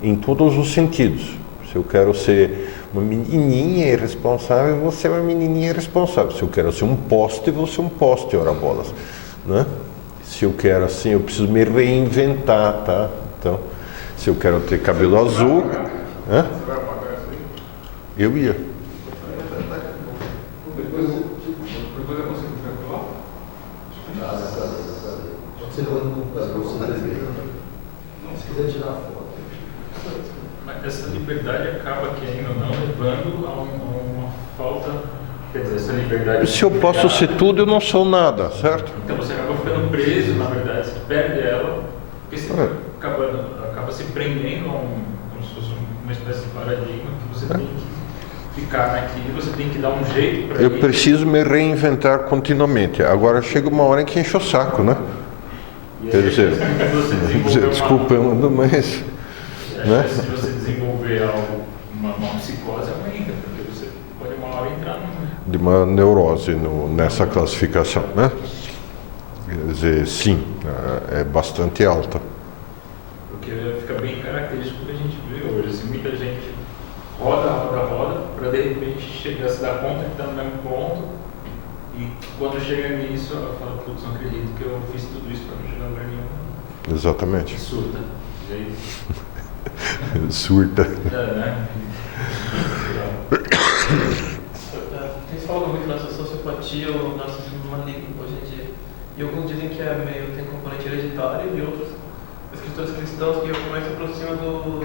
em todos os sentidos. Se eu quero ser uma menininha irresponsável, eu vou ser uma menininha irresponsável. Se eu quero ser um poste, eu vou ser um poste, ora bolas. Né? Se eu quero assim, eu preciso me reinventar, tá? Então, se eu quero ter cabelo azul... Hã? Você vai apagar isso aí? Eu ia. Depois eu consigo calcular? Você não no computador, você vai ver. Se quiser tirar foto. Mas essa liberdade acaba, querendo ou não, levando a uma falta, quer dizer, essa liberdade. Se eu posso ser tudo, eu não sou nada, certo? Então você acaba ficando preso, na verdade, você perde ela, porque você acaba se prendendo a como se fosse uma espécie de paradigma que você tem que ficar naquilo, você tem que dar um jeito para Eu preciso me reinventar continuamente. Agora chega uma hora em que enche o saco, né? Quer dizer, desculpando, mas... né? Se você desenvolver uma psicose, aumenta, porque você pode uma hora entrar de uma neurose nessa classificação, né? Quer dizer, sim, é bastante alta. Porque fica bem característico do que a gente vê hoje. Assim, muita gente roda, para de repente chegar a se dar conta que está no mesmo ponto, e quando chega nisso, ela fala, putz, não acredito que eu fiz tudo isso para não chegar a lugar nenhum. Exatamente. E surta. E aí, surta. né? Tem se falado muito nessa sociopatia ou narcisismo maligno hoje em dia. E alguns dizem que tem componente hereditário e outros escritores cristãos que mais se aproximam do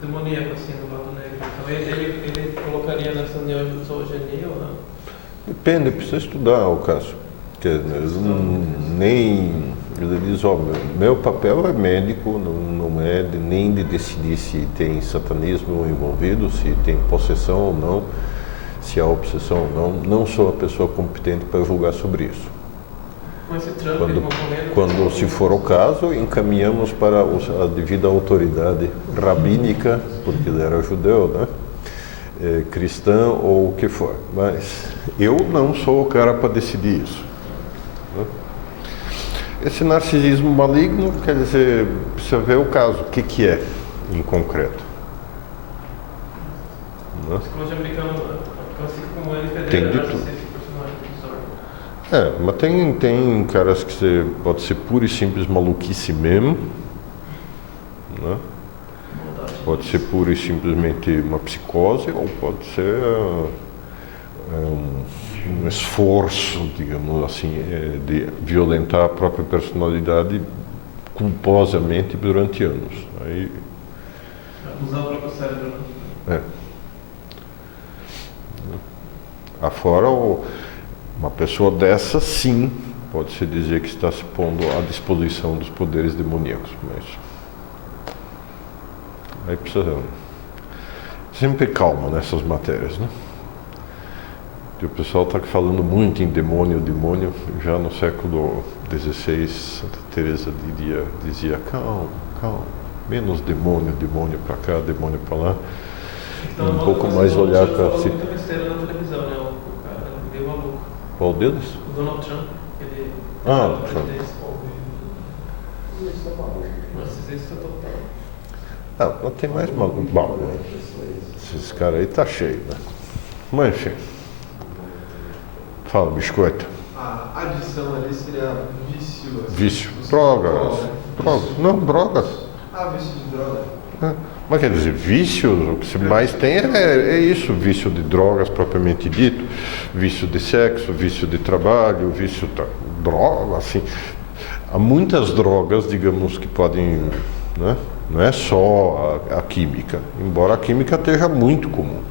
demoníaco, assim, do lado negro. Então ele colocaria nessa neozoogenia ou não? Depende, precisa estudar o caso. Ele diz, ó, meu papel é médico, não é nem de decidir se tem satanismo envolvido, se tem possessão ou não, se há obsessão ou não. Não sou a pessoa competente para julgar sobre isso. Com esse Trump, Quando se for o caso, encaminhamos para a devida autoridade rabínica, porque ele era judeu, né? Cristã ou o que for. Mas eu não sou o cara para decidir isso. Esse narcisismo maligno, quer dizer, precisa ver o caso, o que é em concreto. A psicologia americana classifica como NPD, Tem de narcisista e personality disorder. Mas tem caras que pode ser pura e simples maluquice mesmo, né? Pode ser pura e simplesmente uma psicose, ou pode ser um esforço, digamos assim, de violentar a própria personalidade culposamente durante anos. Aí, usar o próprio cérebro, né? Afora, uma pessoa dessa, sim, pode-se dizer que está se pondo à disposição dos poderes demoníacos, mas aí precisa sempre calma nessas matérias, né? O pessoal está falando muito em demônio, já no século XVI, Santa Teresa dizia, calma, menos demônio para cá, demônio para lá, Então, um pouco mais olhar para si. muita besteira na televisão, né? O cara é meio maluco. Qual deles? O Donald Trump, ele... Trump. Narcisista total. Mas tem mais maluco. Bom, esses caras aí tá cheio, né? Mas enfim. Fala, biscoito. A adição ali seria vício. Assim, Vício. Drogas. Não, drogas. Vício de droga. Mas quer dizer, vícios, o que se mais tem é isso, vício de drogas propriamente dito, vício de sexo, vício de trabalho, vício de droga, assim. Há muitas drogas, digamos, que podem, né? Não é só a química, embora a química esteja muito comum.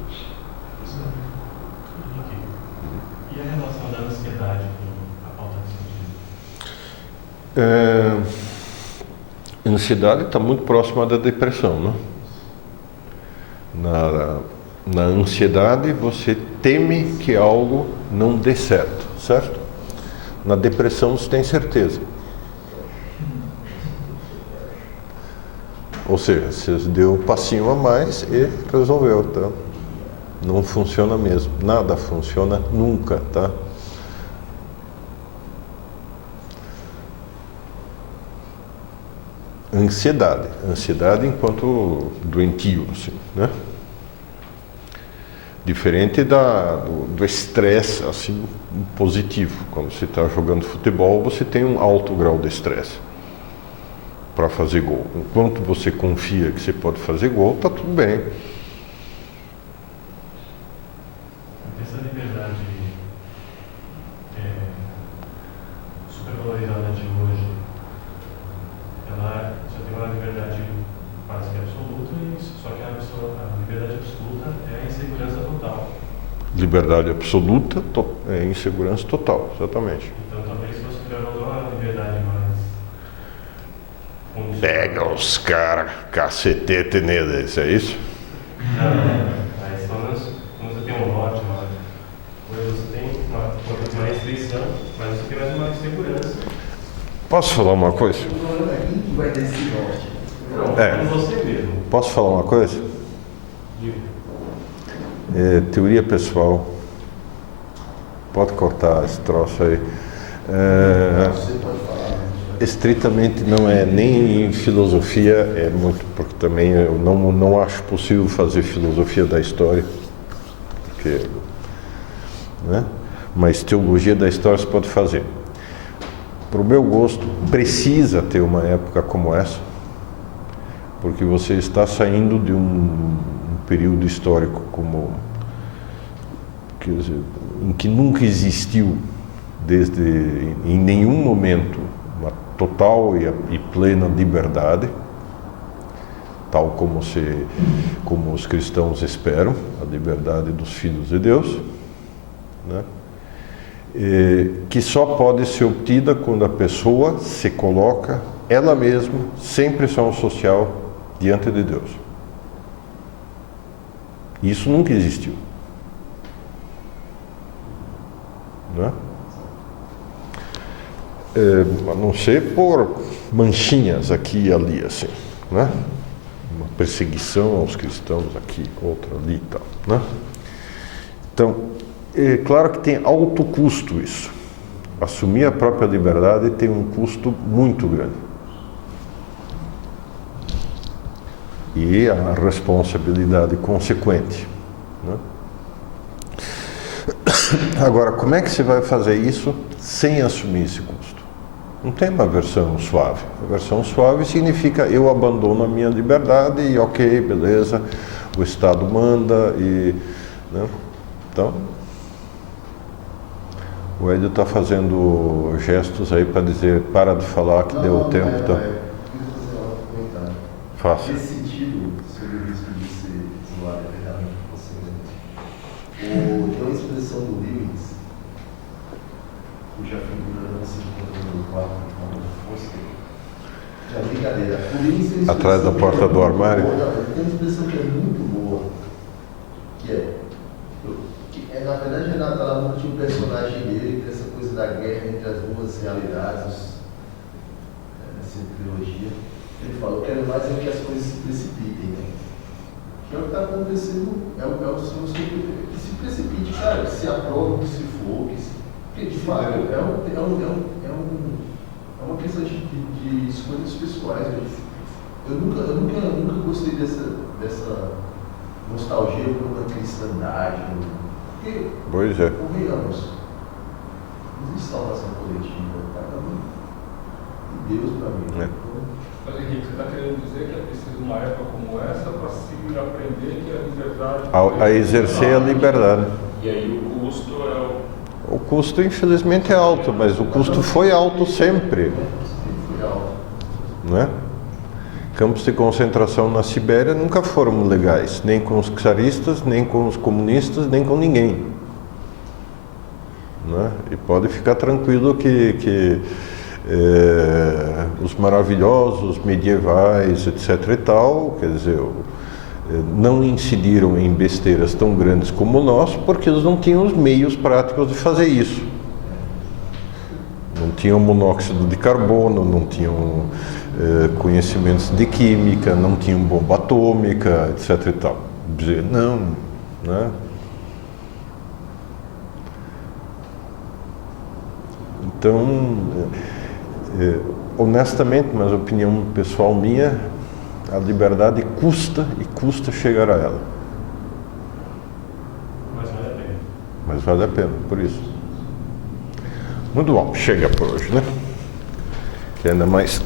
E a relação da ansiedade com a falta de sentido? Ansiedade está muito próxima da depressão, né? Na ansiedade você teme que algo não dê certo, certo? Na depressão você tem certeza. Ou seja, você deu um passinho a mais e resolveu, tá? Não funciona mesmo, nada funciona nunca, tá? Ansiedade enquanto doentio, assim, né? Diferente do estresse, assim, positivo. Quando você está jogando futebol, você tem um alto grau de estresse para fazer gol. Enquanto você confia que você pode fazer gol, tá tudo bem. Essa liberdade supervalorizada de hoje, ela já tem uma liberdade quase que absoluta, só que a liberdade absoluta é a insegurança total. liberdade absoluta, insegurança total, exatamente. Então talvez se você tiver uma liberdade mais condicional. Pega os caras, cacetete neles, é isso? Não, aí quando você tem um lote, você tem uma restrição, mas você tem mais uma segurança. Posso falar uma coisa? O problema é quem que vai desse norte. Não, com você mesmo. Posso falar uma coisa? Digo. Teoria pessoal. Pode cortar esse troço aí. Você pode falar. Estritamente não é nem filosofia, é muito, porque também eu não acho possível fazer filosofia da história, porque, né? Mas teologia da história se pode fazer. Para o meu gosto, precisa ter uma época como essa, porque você está saindo de um período histórico como, quer dizer, em que nunca existiu, em nenhum momento, uma total e plena liberdade, tal como os cristãos esperam, a liberdade dos filhos de Deus, né? Que só pode ser obtida quando a pessoa se coloca, ela mesma, sem pressão social, diante de Deus. Isso nunca existiu. Né? A não ser por manchinhas aqui e ali, assim, né? Uma perseguição aos cristãos aqui, outra ali e tal, né? Então, é claro que tem alto custo isso. Assumir a própria liberdade tem um custo muito grande. E a responsabilidade consequente, né? Agora, como é que você vai fazer isso sem assumir esse custo? Não tem uma versão suave. A versão suave significa eu abandono a minha liberdade e ok, beleza, o Estado manda e... né? Então, o Hélio está fazendo gestos aí para dizer, para de falar que deu o tempo. Então. Eu queria fazer um comentário. Faça. Nesse sentido, sobre o risco de ser isolado eternamente por você mesmo. Tem uma expressão do Lewis, cuja figura não se encontra no quarto como fosse. É brincadeira. O Lewis tem uma Atrás da porta do armário. Tem uma expressão que é muito boa, que na verdade, Renato, ela não tinha um personagem dele, essa coisa da guerra entre as duas realidades, nessa trilogia. Ele fala, eu quero mais é que as coisas se precipitem, né? Que é o que está acontecendo, é o que se precipite, cara, que se aprova, que se for, porque de fato é uma questão de escolhas pessoais. Eu nunca gostei dessa nostalgia por uma cristandade. Porque, Pois é. convenhamos, não existe salvação coletiva, cada um e Deus para mim. É. Mas Henrique, você está querendo dizer que é preciso uma época como essa para se aprender que a liberdade... A exercer a liberdade. E aí o custo é O custo, infelizmente, é alto, mas o custo foi alto sempre. Foi alto. Né? Campos de concentração na Sibéria nunca foram legais, nem com os czaristas, nem com os comunistas, nem com ninguém. Né? E pode ficar tranquilo que os maravilhosos medievais, etc. e tal, quer dizer, não incidiram em besteiras tão grandes como nós, porque eles não tinham os meios práticos de fazer isso. Não tinham monóxido de carbono, não tinham conhecimentos de química, não tinham bomba atômica, etc. e tal. Dizer, não, né? Então, honestamente, mas a opinião pessoal minha, a liberdade custa chegar a ela. Mas vale a pena. Mas vale a pena, por isso. Muito bom, chega por hoje, né? Que ainda mais